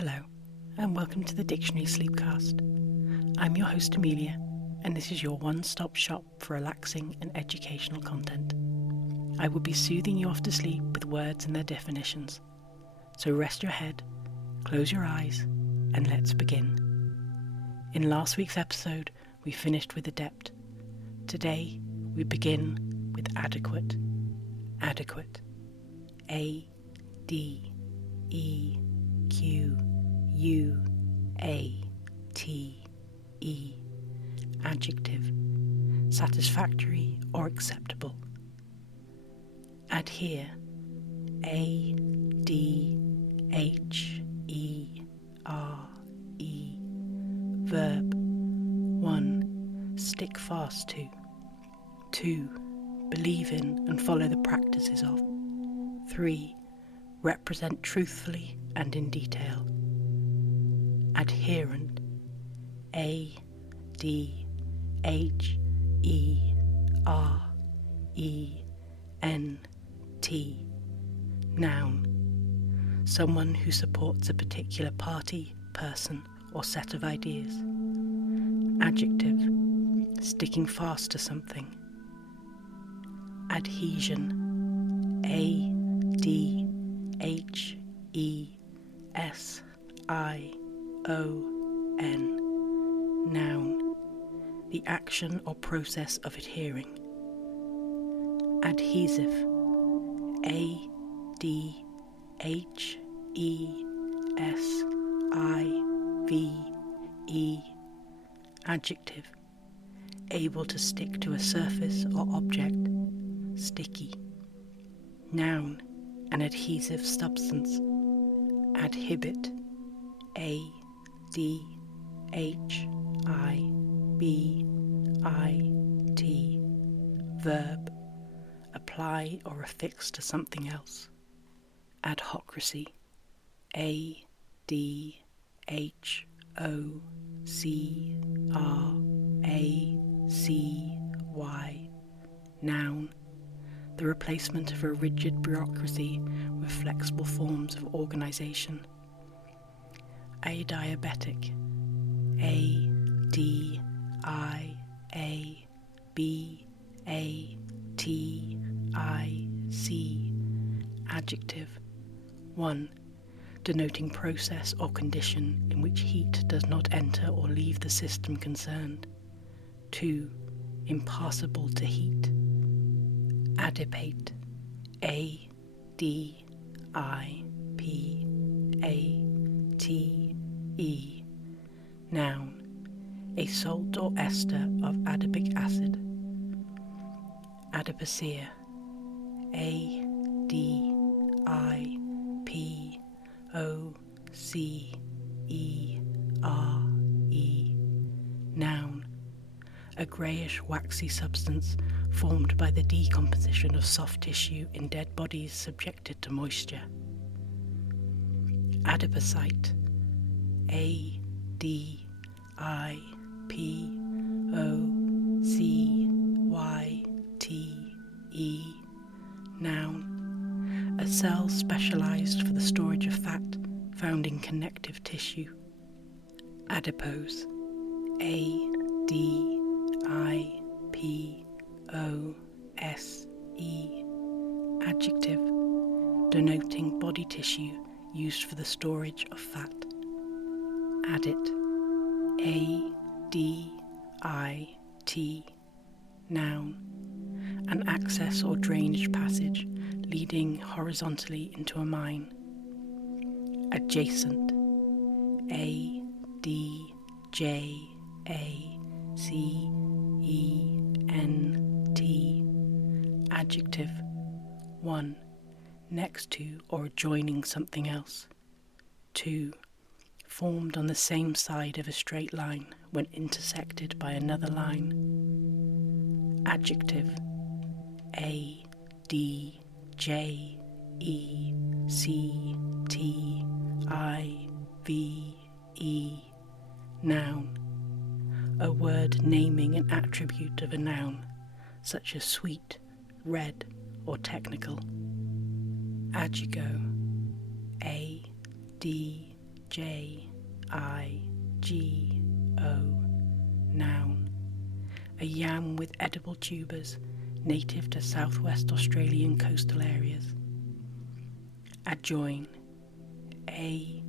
Hello, and welcome to the Dictionary Sleepcast. I'm your host Amelia, and this is your one-stop shop for relaxing and educational content. I will be soothing you off to sleep with words and their definitions. So rest your head, close your eyes, and let's begin. In last week's episode, we finished with adept. Today, we begin with adequate. Adequate. A-D-E-Q-U-A-T-E. Adjective. Satisfactory or acceptable. Adhere. A-D-H-E-R-E. Verb. 1. Stick fast to. 2. Believe in and follow the practices of. 3. Represent truthfully and in detail. Adherent. A-D-H-E-R-E-N-T. Noun. Someone who supports a particular party, person, or set of ideas. Adjective. Sticking fast to something. Adhesion. A-D-H-E-S-I-O-N. Noun. The action or process of adhering. Adhesive. A-D-H-E-S-I-V-E. Adjective. Able to stick to a surface or object. Sticky. Noun. An adhesive substance. Adhibit. A-D-H-I-B-I-T. Verb. Apply or affix to something else. Adhocracy. A-D-H-O-C-R-A-C-Y. Noun. The replacement of a rigid bureaucracy with flexible forms of organisation. Adiabatic. A-D-I-A-B-A-T-I-C. Adjective. 1. Denoting process or condition in which heat does not enter or leave the system concerned. 2. Impassable to heat. Adipate. A-D-I-P-A-T-E. Noun. A salt or ester of adipic acid. Adipocere. A-D-I-P-O-C-E-R-E. Noun. A greyish waxy substance formed by the decomposition of soft tissue in dead bodies subjected to moisture. Adipocyte. A-D-I-P-O-C-Y-T-E. Noun. A cell specialised for the storage of fat found in connective tissue. Adipose. A-D-I-P-O-S-E. Adjective. Denoting body tissue used for the storage of fat. Adit. A-D-I-T. Noun. An access or drainage passage leading horizontally into a mine. Adjacent. A-D-J-A-C-E-N-T. Adjective. 1. Next to or adjoining something else. 2. Formed on the same side of a straight line when intersected by another line. Adjective. A-D-J-E-C-T-I-V-E. Noun. A word naming an attribute of a noun, such as sweet, red, or technical. Adjugo. A-D Noun. A yam with edible tubers, native to southwest Australian coastal areas. Adjoin. Adjoin.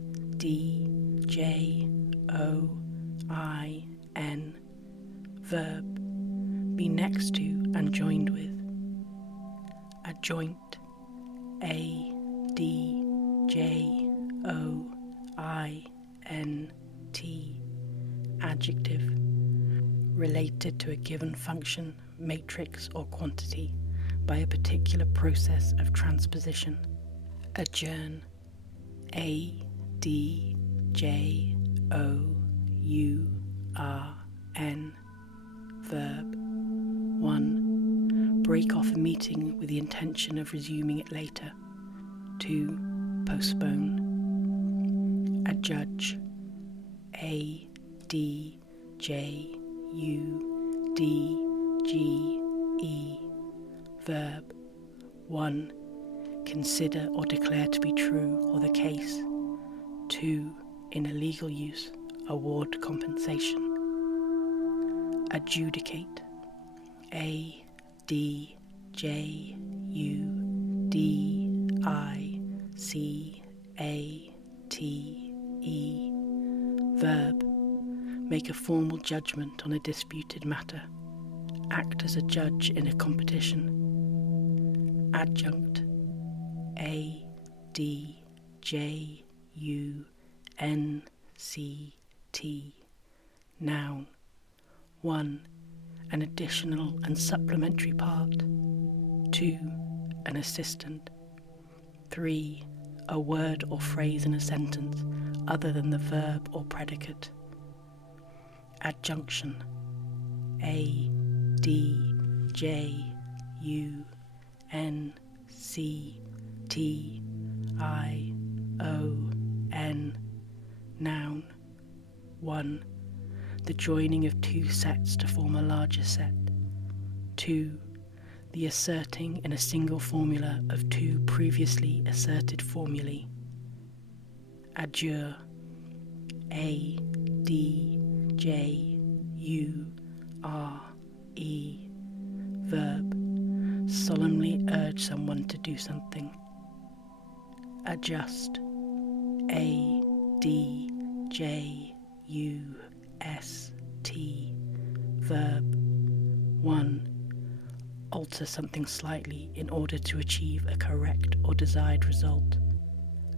Verb. Be next to and joined with. Adjoint. Adjoint. Adjective. Related to a given function, matrix, or quantity by a particular process of transposition. Adjourn. Adjourn. Verb. 1. Break off a meeting with the intention of resuming it later. 2. Postpone. Adjudge. Adjudge. Verb. 1. Consider or declare to be true or the case. 2. In a legal use, award compensation. Adjudicate. Adjudicate. Verb. Make a formal judgment on a disputed matter. Act as a judge in a competition. Adjunct. Adjunct. Noun. 1. An additional and supplementary part. 2. An assistant. 3. A word or phrase in a sentence other than the verb or predicate. Adjunction. Adjunction. Noun. 1. The joining of two sets to form a larger set. 2. The asserting in a single formula of two previously asserted formulae. Adjure. Adjure. Verb. Solemnly urge someone to do something. Adjust. Adjust. Verb. 1. Alter something slightly in order to achieve a correct or desired result.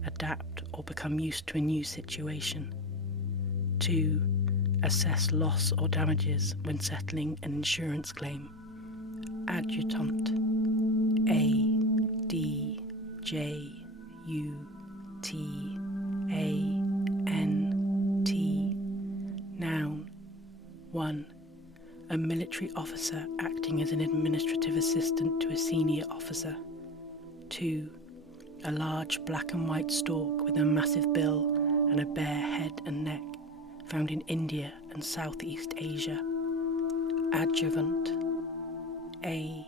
Adapt or become used to a new situation. 2. Assess loss or damages when settling an insurance claim. Adjutant. Adjutant. Noun. 1. A military officer acting as an administrative assistant to a senior officer. 2. A large black and white stork with a massive bill and a bare head and neck, found in India and Southeast Asia. Adjuvant. Adjuvant.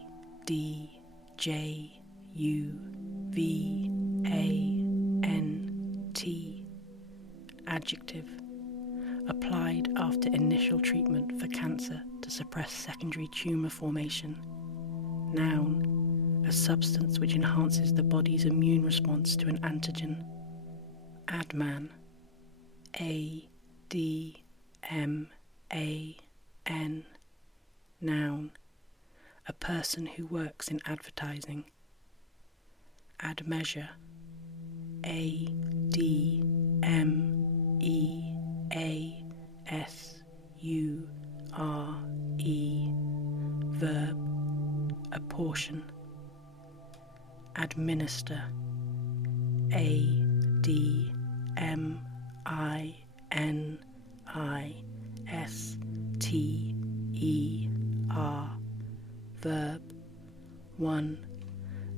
Adjective. Applied after initial treatment for cancer to suppress secondary tumour formation. Noun. A substance which enhances the body's immune response to an antigen. Adman. Adman. Noun. A person who works in advertising. Admeasure. Admeasure. Verb. Apportion. Administer. Administer. Verb. 1.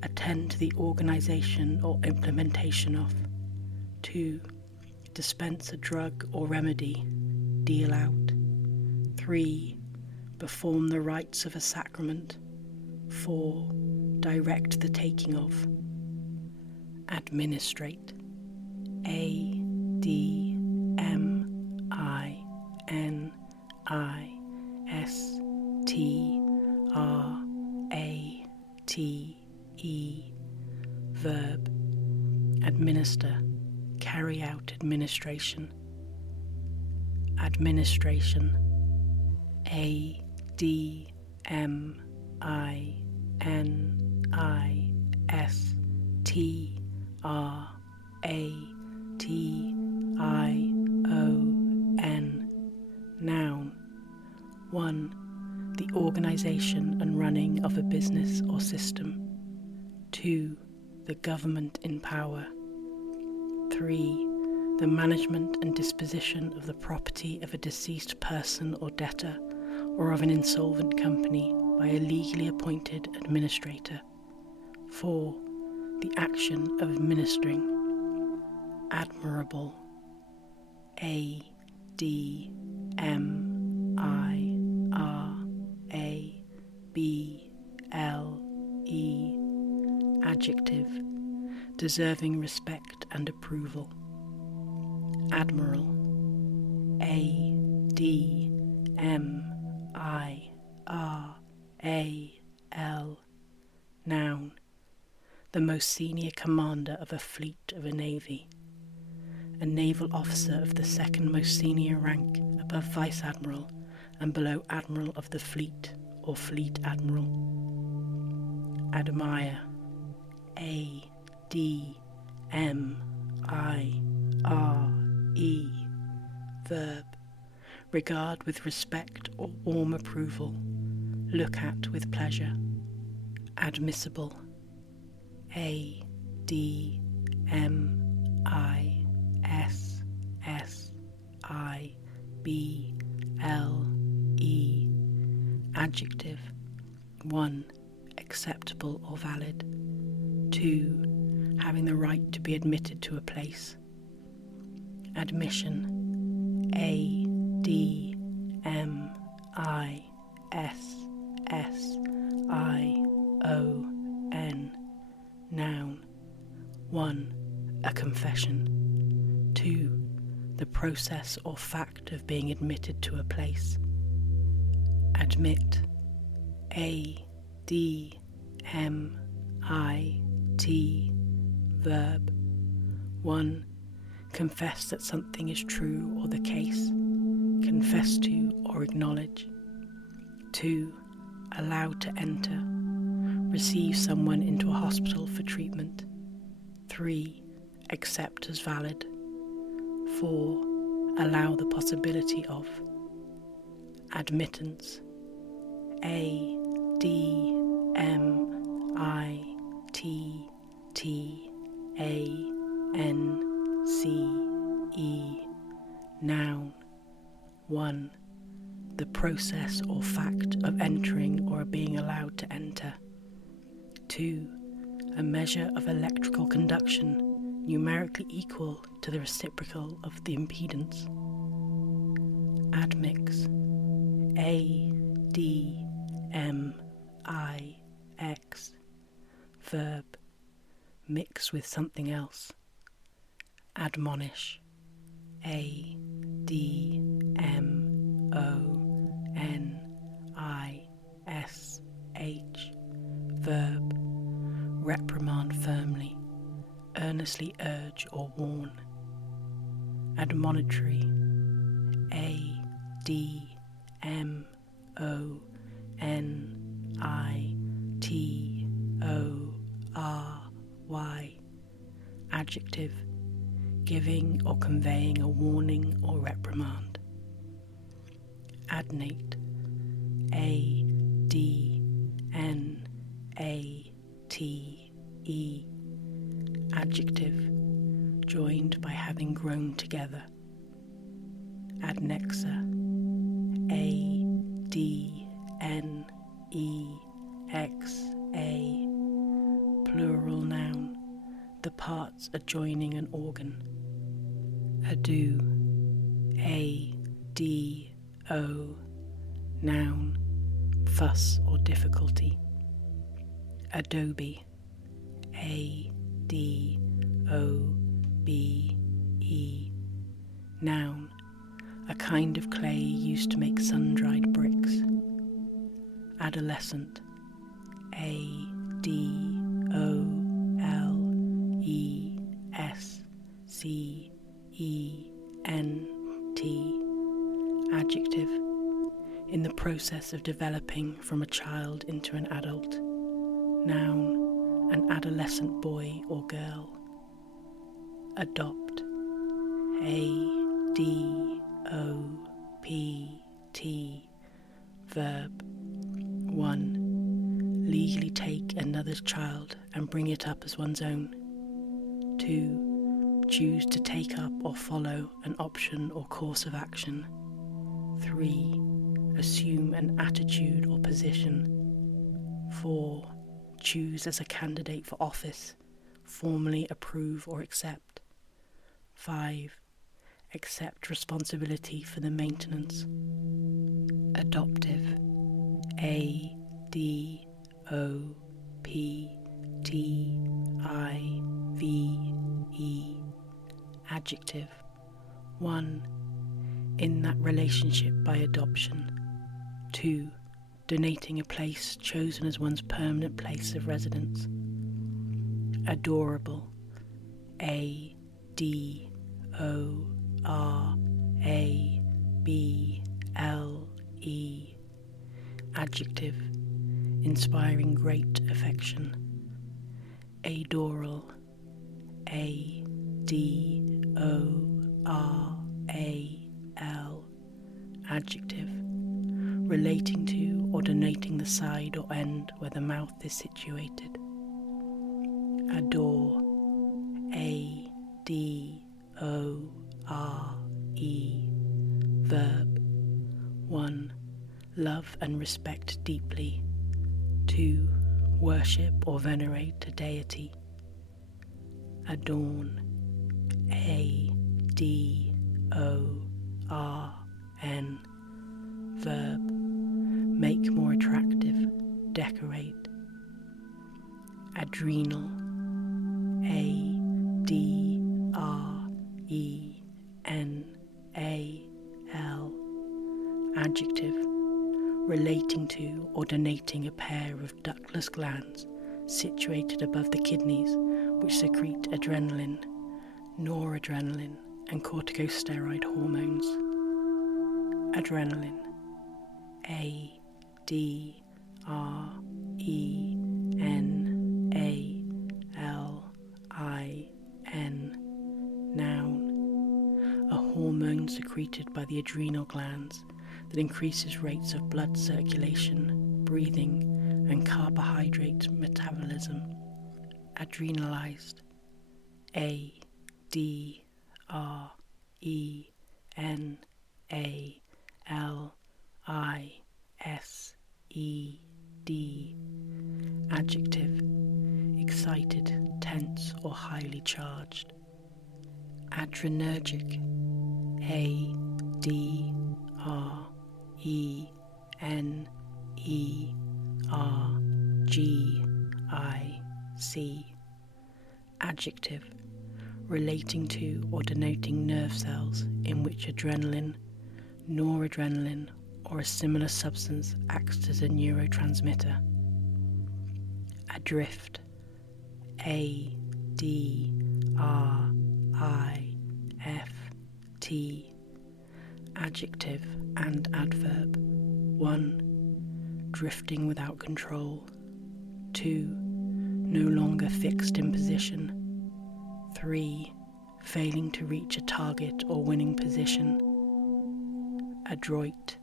Attend to the organisation or implementation of. 2. Dispense a drug or remedy. Deal out. 3. Perform the rites of a sacrament. 4. Direct the taking of. Administrate. Administrate. carry out administration. Administration. Administration. Noun. 1. The organisation and running of a business or system. 2. The government in power. 3. The management and disposition of the property of a deceased person or debtor, or of an insolvent company by a legally appointed administrator. 4. The action of administering. Admirable. Admirable. Adjective. Deserving respect and approval. Admiral. Admiral. Noun. The most senior commander of a fleet of a navy. A naval officer of the second most senior rank, above vice admiral and below admiral of the fleet or fleet admiral. Admire. Admire. Verb. Regard with respect or warm approval. Look at with pleasure. Admissible. Admissible. Adjective. 1. Acceptable or valid. 2. Having the right to be admitted to a place. Admission. Admission. Noun. 1. A confession. 2. The process or fact of being admitted to a place. Admit. Admit. Verb. 1. Confess that something is true or the case. Confess to or acknowledge. 2. Allow to enter. Receive someone into a hospital for treatment. 3. Accept as valid. 4. Allow the possibility of. Admittance. Admittance. Noun. 1. The process or fact of entering or being allowed to enter. 2. A measure of electrical conduction numerically equal to the reciprocal of the impedance. Admix. Admix. Verb. Mix with something else. Admonish. Admonish. Verb. Reprimand firmly. Earnestly urge or warn. Admonitory. Admonitory. Adjective. Giving or conveying a warning or reprimand. Adnate. Adnate. Adjective. Joined by having grown together. Adnexa. Adnexa. Plural noun. The parts adjoining an organ. Ado. Ado. Noun. Fuss or difficulty. Adobe. Adobe. Noun. A kind of clay used to make sun-dried bricks. Adolescent. Adolescent. Adjective. In the process of developing from a child into an adult. Noun. An adolescent boy or girl. Adopt. A-D-O-P-T. Verb. 1. Legally take another's child and bring it up as one's own. 2. Choose to take up or follow an option or course of action. 3. Assume an attitude or position. 4. Choose as a candidate for office, formally approve or accept. 5. Accept responsibility for the maintenance. Adoptive. A-D-O-P-T-I-V-E. Adjective. 1. In that relationship by adoption. 2. Donating a place chosen as one's permanent place of residence. Adorable. A-D-O-R-A-B-L-E. Adjective. Inspiring great affection. Adoral. A-D-O-R-A-L. Adjective. Relating to or denoting the side or end where the mouth is situated. Adore. A-D-O-R-E. Verb. 1. Love and respect deeply. 2. Worship or venerate a deity. Adorn. A-D-O-R-N. Verb. Make more attractive, decorate. Adrenal. A-D-R-E-N-A-L. Adjective. Relating to or denoting a pair of ductless glands situated above the kidneys which secrete adrenaline, noradrenaline and corticosteroid hormones. Adrenaline. A-D-R-E-N-A-L-I-N. Noun. A hormone secreted by the adrenal glands that increases rates of blood circulation, breathing, and carbohydrate metabolism. Adrenalized. A-D-R-E-N-A-L-I-S-E-D. Adjective. Excited, tense, or highly charged. Adrenergic. A-D-R-E-N-E-R-G-I-C. Adjective. Relating to or denoting nerve cells in which adrenaline, noradrenaline, or a similar substance acts as a neurotransmitter. Adrift. A-D-R-I-F-T. Adjective and adverb. 1. Drifting without control. 2. No longer fixed in position. 3. Failing to reach a target or winning position. Adroit.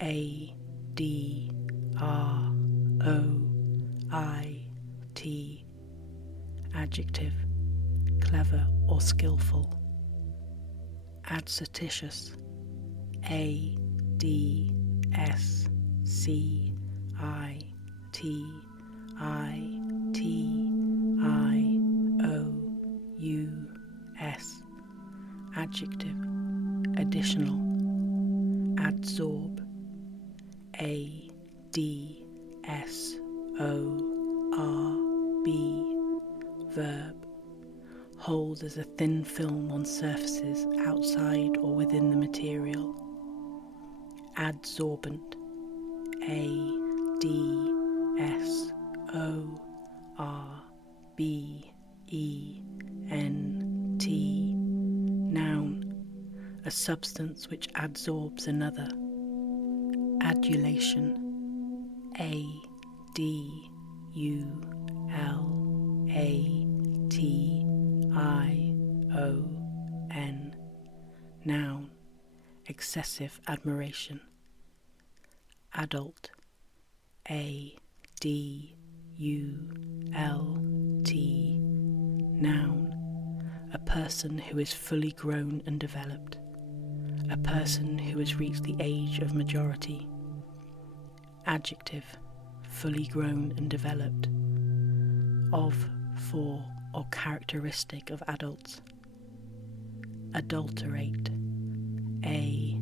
A-D-R-O-I-T. Adjective. Clever or skillful. Adstitious. A-D-S-C-I-T-I-T-I-O-U-S. Adjective. Additional. Adsorb. A-D-S-O-R-B. Verb. Hold as a thin film on surfaces outside or within the material. Adsorbent. A-D-S-O-R-B-E-N-T. T. Noun, a substance which adsorbs another. Adulation. Adulation. Noun, excessive admiration. Adult. Adult. Noun, a person who is fully grown and developed, a person who has reached the age of majority. Adjective, fully grown and developed, of, for, or characteristic of adults. Adulterate. Adulterate.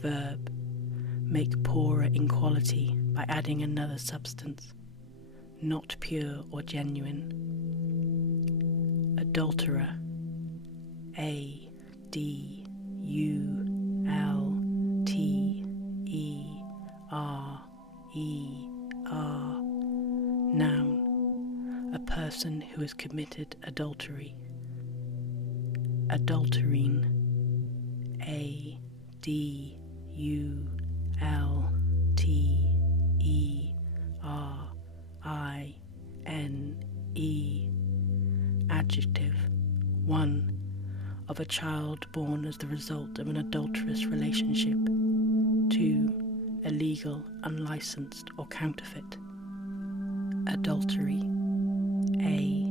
Verb, make poorer in quality by adding another substance, not pure or genuine. Adulterer. Adulterer. Noun, a person who has committed adultery. Adulterine. Adulterine. Adjective, one, of a child born as the result of an adulterous relationship. 2, illegal, unlicensed, or counterfeit. Adultery. Adultery.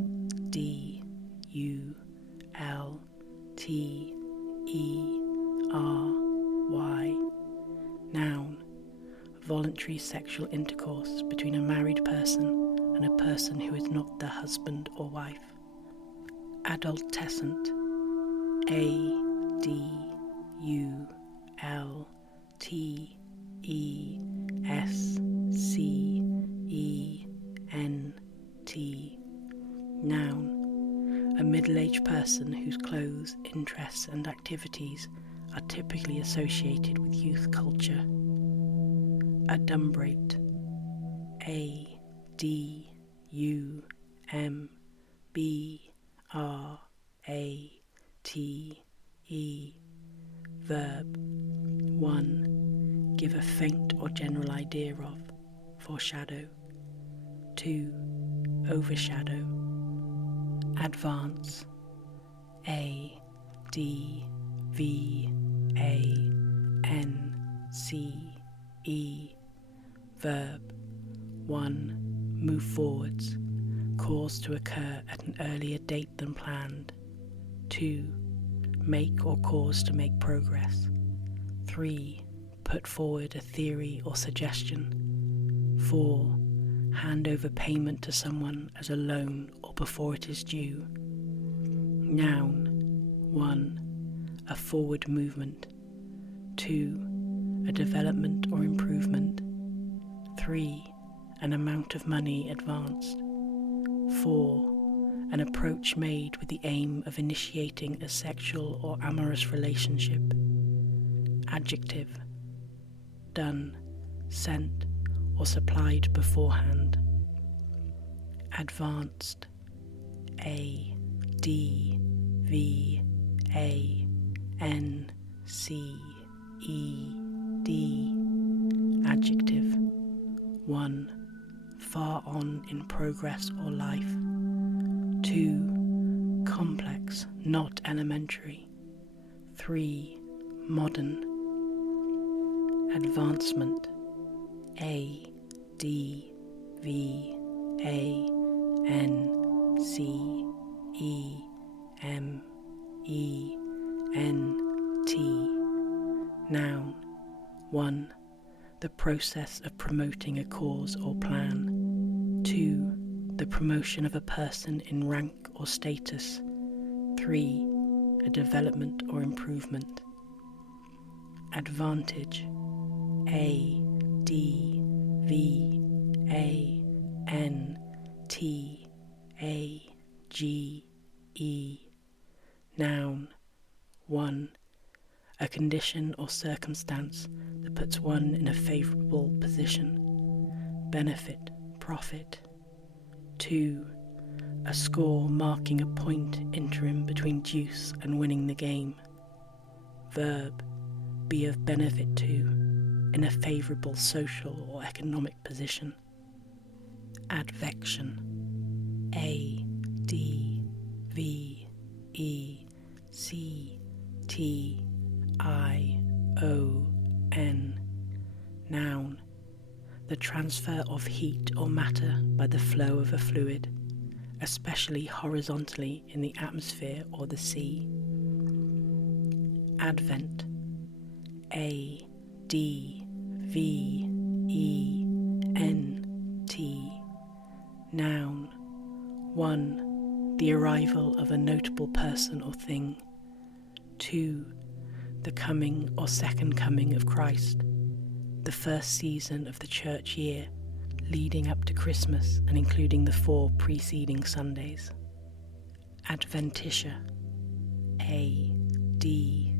Noun, voluntary sexual intercourse between a married person and a person who is not their husband or wife. Adolescent. Adolescent. Noun, a middle-aged person whose clothes, interests and activities are typically associated with youth culture. Adumbrate. Adumbrate. Verb, 1, give a faint or general idea of, foreshadow. 2, overshadow. Advance. Advance. Verb, 1, move forwards, cause to occur at an earlier date than planned. 2, make or cause to make progress. 3, put forward a theory or suggestion. 4, hand over payment to someone as a loan or before it is due. Noun, 1, a forward movement. 2, a development or improvement. 3, an amount of money advanced. 4, an approach made with the aim of initiating a sexual or amorous relationship. Adjective, done, sent, or supplied beforehand. Advanced. Advanced. Adjective, 1, far on in progress or life. 2, complex, not elementary. 3, modern. Advancement. Advancement. Noun, 1, the process of promoting a cause or plan. 2, the promotion of a person in rank or status. 3, a development or improvement. Advantage. Advantage. Noun, 1, a condition or circumstance that puts one in a favourable position. Benefit, profit. 2. A score marking a point interim between deuce and winning the game. Verb, be of benefit to, in a favourable social or economic position. Advection. A-D-V-E-C-T-I-O-N. Noun, the transfer of heat or matter by the flow of a fluid, especially horizontally in the atmosphere or the sea. Advent. A-D-V-E-N-T. Noun. 1. The arrival of a notable person or thing. 2. The coming or second coming of Christ, the first season of the church year, leading up to Christmas and including the 4 preceding Sundays. Adventitia. A-D-V-E-N-T-I-T-I-A.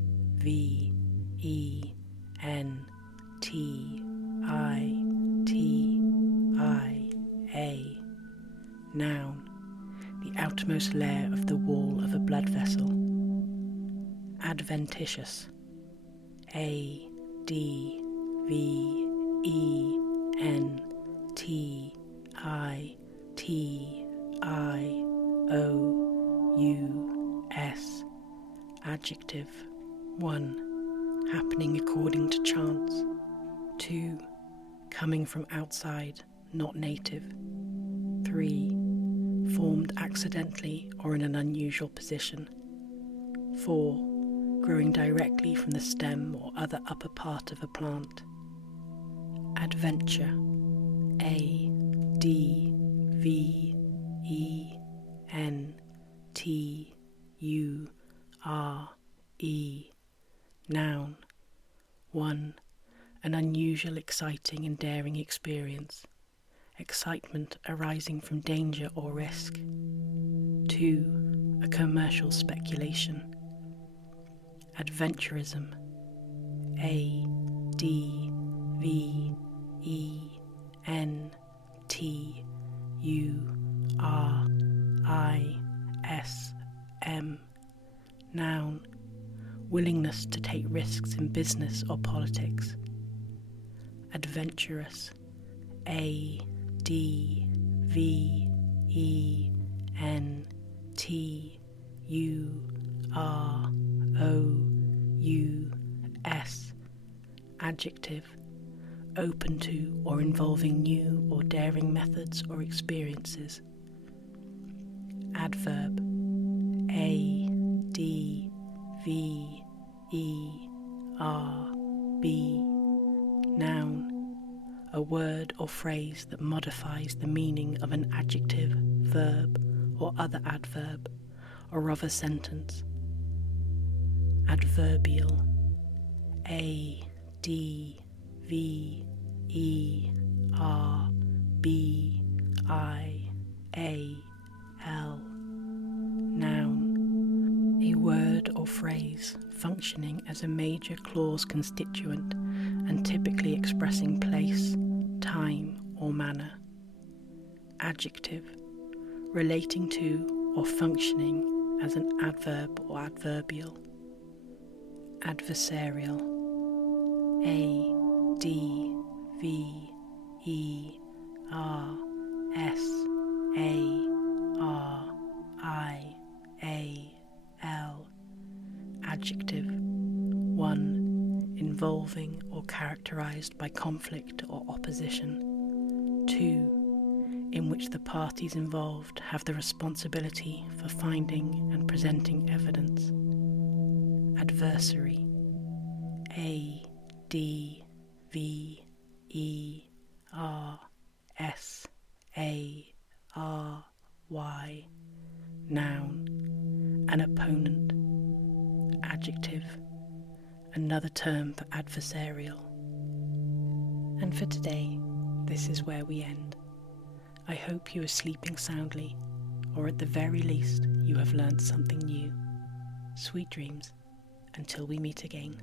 Noun, the outermost layer of the wall of a blood vessel. Adventitious. A-D-V-E-N-T-I-T-I-O-U-S. Adjective. 1. Happening according to chance. 2. Coming from outside, not native. 3. Formed accidentally or in an unusual position. 4. Growing directly from the stem or other upper part of a plant. Adventure. A-D-V-E-N-T-U-R-E. Noun. 1. An unusual, exciting and daring experience. Excitement arising from danger or risk. 2. A commercial speculation. Adventurism. A-D-V-E-N-T-U-R-I-S-M. Noun. Willingness to take risks in business or politics. Adventurous. A-D-V-E-N-T-U-R-O-U-S. Adjective. Open to or involving new or daring methods or experiences. Adverb. A-D-V-E-R-B. Noun. A word or phrase that modifies the meaning of an adjective, verb, or other adverb, or of a sentence. Adverbial. A-D-V-E-R-B-I-A-L. Noun. A word or phrase functioning as a major clause constituent and typically expressing place, time, or manner. Adjective. Relating to or functioning as an adverb or adverbial. Adversarial. A-D-V-E-R-S-A-R-I-A-L. Adjective. 1. Involving or characterized by conflict or opposition. 2. In which the parties involved have the responsibility for finding and presenting evidence. Adversary. A-D-V-E-R-S-A-R-Y. Noun. An opponent. Adjective. Another term for adversarial. And for today, this is where we end. I hope you are sleeping soundly, or at the very least, you have learned something new. Sweet dreams, until we meet again.